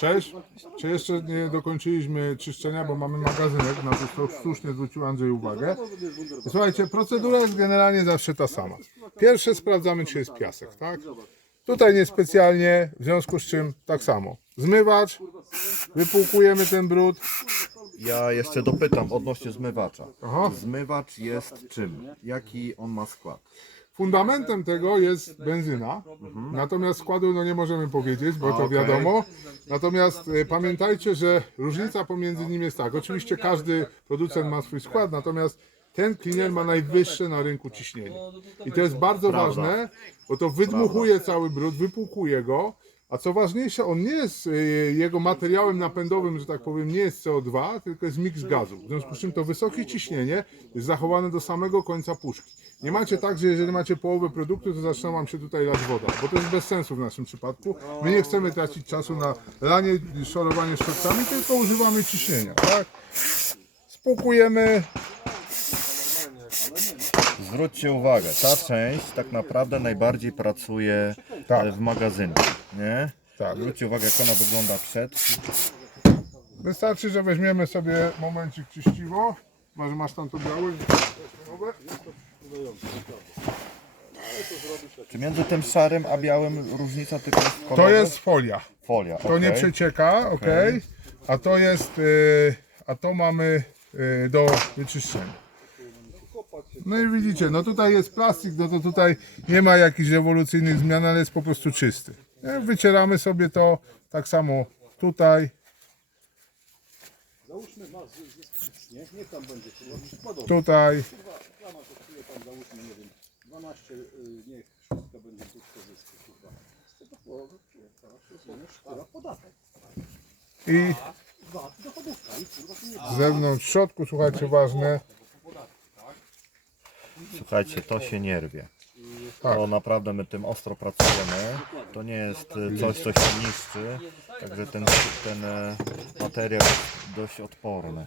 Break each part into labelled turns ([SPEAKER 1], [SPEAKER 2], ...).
[SPEAKER 1] Cześć. Czy jeszcze nie dokończyliśmy czyszczenia, bo mamy magazynek, na to słusznie zwrócił Andrzej uwagę. Słuchajcie, procedura jest generalnie zawsze ta sama. Pierwsze sprawdzamy, czy jest piasek, tak? Tutaj niespecjalnie, w związku z czym tak samo. Zmywacz, wypłukujemy ten brud.
[SPEAKER 2] Ja jeszcze dopytam odnośnie zmywacza.
[SPEAKER 1] Aha.
[SPEAKER 2] Zmywacz jest czym? Jaki on ma skład?
[SPEAKER 1] Fundamentem tego jest benzyna, natomiast składu no nie możemy powiedzieć, bo to wiadomo. Natomiast e, pamiętajcie, że różnica pomiędzy nim jest tak. Oczywiście każdy producent ma swój skład, natomiast ten cleaner ma najwyższe na rynku ciśnienie. I to jest bardzo
[SPEAKER 2] Prawda.
[SPEAKER 1] ważne, bo to wydmuchuje cały brud, wypłukuje go. A co ważniejsze, on nie jest, e, jego materiałem napędowym, że tak powiem, nie jest CO2, tylko jest miks gazu. W związku z czym to wysokie ciśnienie jest zachowane do samego końca puszki. Nie macie tak, że jeżeli macie połowę produktu, to zaczyna wam się tutaj lać woda, bo to jest bez sensu w naszym przypadku. My nie chcemy tracić czasu na lanie, szorowanie szczotkami, tylko używamy ciśnienia, tak? Spłukujemy,
[SPEAKER 2] Zwróćcie uwagę, ta część tak naprawdę najbardziej pracuje
[SPEAKER 1] Tak.
[SPEAKER 2] e, w magazynku, nie?
[SPEAKER 1] Tak.
[SPEAKER 2] Zwróćcie uwagę, jak ona wygląda przed.
[SPEAKER 1] Wystarczy, że weźmiemy sobie momencik czyściwo. Chyba, że masz tam to białe.
[SPEAKER 2] Czy między tym szarym a białym różnica tylko w kolorze?
[SPEAKER 1] To jest folia.
[SPEAKER 2] folia.
[SPEAKER 1] To nie
[SPEAKER 2] okej.
[SPEAKER 1] przecieka, ok. A to jest, y, a to mamy y, do wyczyszczenia. No i widzicie, no tutaj jest plastik, no to tutaj nie ma jakichś rewolucyjnych zmian, ale jest po prostu czysty. Nie? Wycieramy sobie to tak samo tutaj. Tutaj. I z zewnątrz, w środku, słuchajcie, ważne.
[SPEAKER 2] Słuchajcie, to się nie rwie.
[SPEAKER 1] Tak.
[SPEAKER 2] To naprawdę my tym ostro pracujemy. To nie jest e, coś, co się niszczy. Także ten, ten e, materiał jest dość odporny.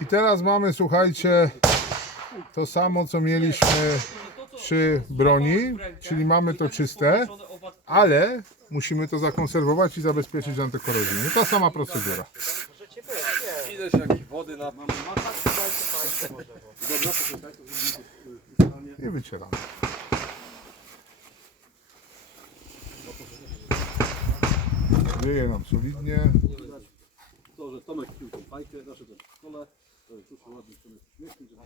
[SPEAKER 1] I teraz mamy, słuchajcie, to samo, co mieliśmy przy broni, czyli mamy to czyste, ale musimy to zakonserwować i zabezpieczyć antykorozyjnie. Ta sama procedura.
[SPEAKER 3] Ileś jakiej wody na...
[SPEAKER 1] I wycieramy. Wieje nam solidnie.
[SPEAKER 3] To, że Tomek pił tą fajkę, znaczy ten w szkole, to tu się ładnie Tomek śmiesznie, że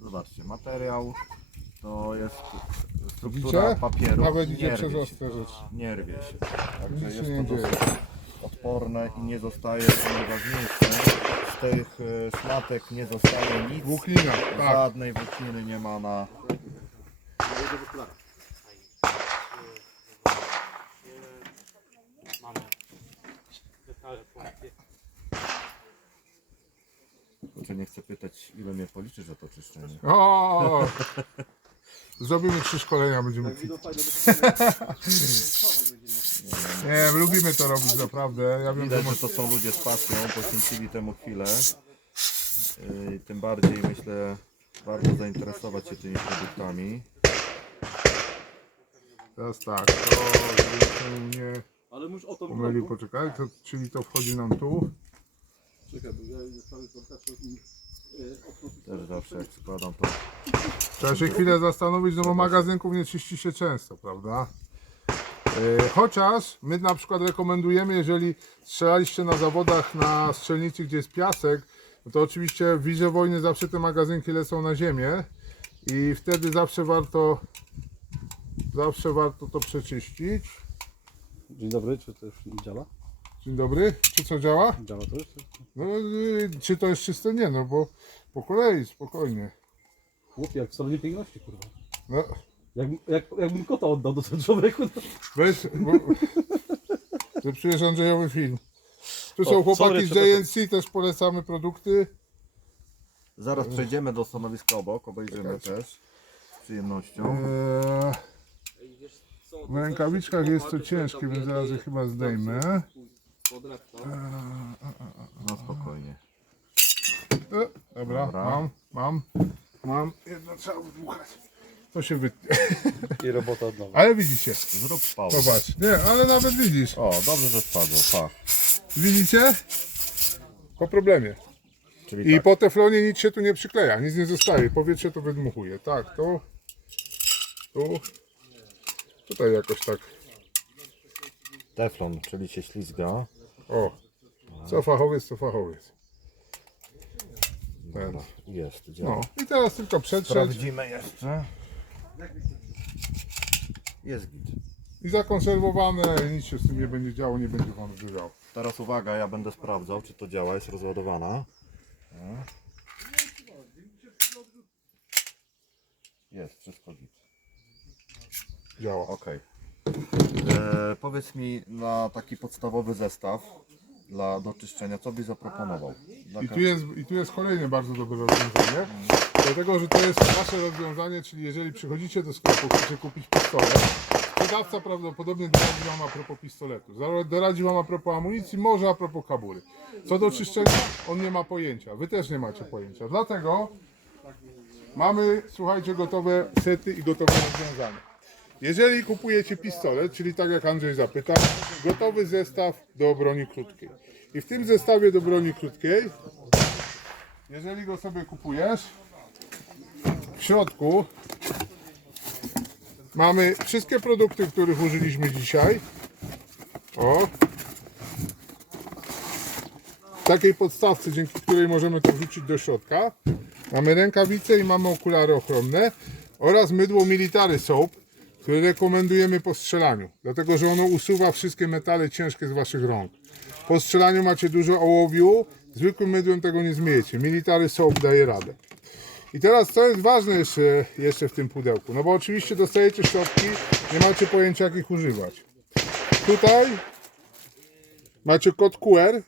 [SPEAKER 2] Zobaczcie, materiał to jest
[SPEAKER 1] Widzicie?
[SPEAKER 2] struktura papieru.
[SPEAKER 1] Nawet
[SPEAKER 2] nie
[SPEAKER 1] idzie
[SPEAKER 2] rwie
[SPEAKER 1] przez
[SPEAKER 2] się.
[SPEAKER 1] ostre rzeczy.
[SPEAKER 2] Nie rwie się. Także
[SPEAKER 1] Nic się
[SPEAKER 2] jest to
[SPEAKER 1] dzieje.
[SPEAKER 2] dosyć odporne i nie zostaje, najważniejsze, z tych e, szmatek nie zostaje nic.
[SPEAKER 1] Włóknina, tak.
[SPEAKER 2] Żadnej włókniny nie ma na... Czy nie chcę pytać, ile mnie policzy za to czyszczenie.
[SPEAKER 1] O! Zrobimy trzy szkolenia, będziemy kwit. Nie, my lubimy to robić naprawdę. Ja wiem, że
[SPEAKER 2] Widać, że
[SPEAKER 1] może...
[SPEAKER 2] to są ludzie z pasją, poświęcili temu chwilę. Yy, Tym bardziej myślę warto zainteresować się tymi produktami.
[SPEAKER 1] Teraz tak, to żebyśmy nie
[SPEAKER 3] Ale już o to
[SPEAKER 1] pomylił, poczekaj, to, czyli to wchodzi nam tu.
[SPEAKER 3] Czekaj, bo ja tak, że mi e, okno
[SPEAKER 2] Też zawsze jak składam to
[SPEAKER 1] Trzeba się chwilę zastanowić, no bo magazynków nie czyści się często, prawda? Yy, Chociaż my na przykład rekomendujemy, jeżeli strzelaliście na zawodach na strzelnicy, gdzie jest piasek, no to oczywiście w wirze wojny zawsze te magazynki lecą na ziemię i wtedy zawsze warto zawsze warto to przeczyścić.
[SPEAKER 3] Dzień dobry, czy to już działa?
[SPEAKER 1] Dzień dobry, czy co działa?
[SPEAKER 3] Działa to już?
[SPEAKER 1] No, yy, czy to jest czyste? Nie, no bo po kolei, spokojnie.
[SPEAKER 3] Chłop, jak w stronie piękności, kurwa.
[SPEAKER 1] No,
[SPEAKER 3] Jak, jak, jakbym kota oddał do tego człowieku, to...
[SPEAKER 1] Weź, bo... Zepsujesz Andrzejowy film. Tu są
[SPEAKER 3] O,
[SPEAKER 1] chłopaki
[SPEAKER 3] sorry,
[SPEAKER 1] z
[SPEAKER 3] przepraszam.
[SPEAKER 1] JNC, też polecamy produkty.
[SPEAKER 2] Zaraz przejdziemy do stanowiska obok, obejrzymy też z przyjemnością.
[SPEAKER 1] Eee, w rękawiczkach jest to ciężkie, więc zaraz je chyba zdejmę.
[SPEAKER 2] No spokojnie.
[SPEAKER 1] E, dobra,
[SPEAKER 2] Dobra.
[SPEAKER 1] mam, mam. Mam. Jedno trzeba wdmuchać. to się wytnie.
[SPEAKER 3] I robota od nowa.
[SPEAKER 1] Ale widzicie,
[SPEAKER 2] Zrób pauzę.
[SPEAKER 1] zobacz, nie, ale nawet widzisz,
[SPEAKER 2] O, dobrze, że spadło, pa.
[SPEAKER 1] widzicie? Po problemie.
[SPEAKER 2] Czyli
[SPEAKER 1] I
[SPEAKER 2] tak,
[SPEAKER 1] po teflonie nic się tu nie przykleja, nic nie zostaje, powietrze to wydmuchuje. Tak, tu, tu, tutaj jakoś tak.
[SPEAKER 2] teflon, czyli się ślizga.
[SPEAKER 1] O, co fachowiec, to fachowiec. Ten.
[SPEAKER 2] Dobra, jest, działa.
[SPEAKER 1] No i teraz tylko przetrzeć
[SPEAKER 2] Sprawdzimy jeszcze. Jest git.
[SPEAKER 1] i zakonserwowane, nic się z tym nie będzie działo, nie będzie wam wywiał.
[SPEAKER 2] Teraz uwaga, ja będę sprawdzał, czy to działa, jest rozładowana. No. Jest, wszystko git.
[SPEAKER 1] Działa.
[SPEAKER 2] Ok. E, powiedz mi na taki podstawowy zestaw dla do czyszczenia, co byś zaproponował?
[SPEAKER 1] I tu, jest, I tu jest kolejne bardzo dobre rozwiązanie, dlatego że to jest nasze rozwiązanie, czyli jeżeli przychodzicie do sklepu, chcecie kupić pistolet, sprzedawca prawdopodobnie doradzi Wam a propos pistoletu, doradzi Wam a propos amunicji, może a propos kabury. Co do czyszczenia, on nie ma pojęcia, Wy też nie macie pojęcia, dlatego mamy, słuchajcie, gotowe sety i gotowe rozwiązania. Jeżeli kupujecie pistolet, czyli tak jak Andrzej zapytał, gotowy zestaw do broni krótkiej. I w tym zestawie do broni krótkiej, jeżeli go sobie kupujesz, w środku mamy wszystkie produkty, których użyliśmy dzisiaj. O. W takiej podstawce, dzięki której możemy to wrzucić do środka. Mamy rękawice i mamy okulary ochronne oraz mydło Military Soap, które rekomendujemy po strzelaniu, dlatego że ono usuwa wszystkie metale ciężkie z waszych rąk. Po strzelaniu macie dużo ołowiu, zwykłym mydłem tego nie zmiejecie. Military Soap daje radę. I teraz co jest ważne jeszcze, jeszcze w tym pudełku, no bo oczywiście dostajecie środki, nie macie pojęcia jak ich używać. Tutaj macie kod QR,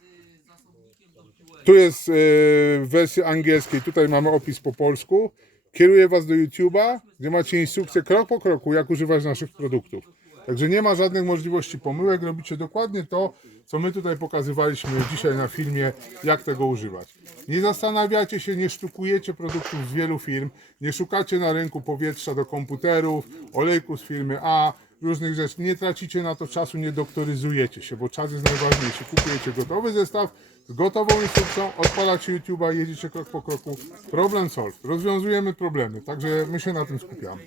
[SPEAKER 1] tu jest e, w wersji angielskiej, tutaj mamy opis po polsku. Kieruję Was do YouTube'a, gdzie macie instrukcję krok po kroku, jak używać naszych produktów. Także nie ma żadnych możliwości pomyłek, robicie dokładnie to, co my tutaj pokazywaliśmy dzisiaj na filmie, jak tego używać. Nie zastanawiacie się, nie sztukujecie produktów z wielu firm, nie szukacie na rynku powietrza do komputerów, olejku z firmy A, różnych rzeczy. Nie tracicie na to czasu, nie doktoryzujecie się, bo czas jest najważniejszy. Kupujecie gotowy zestaw z gotową instrukcją, odpalacie YouTube'a, jedziecie krok po kroku. Problem solve. Rozwiązujemy problemy, także my się na tym skupiamy.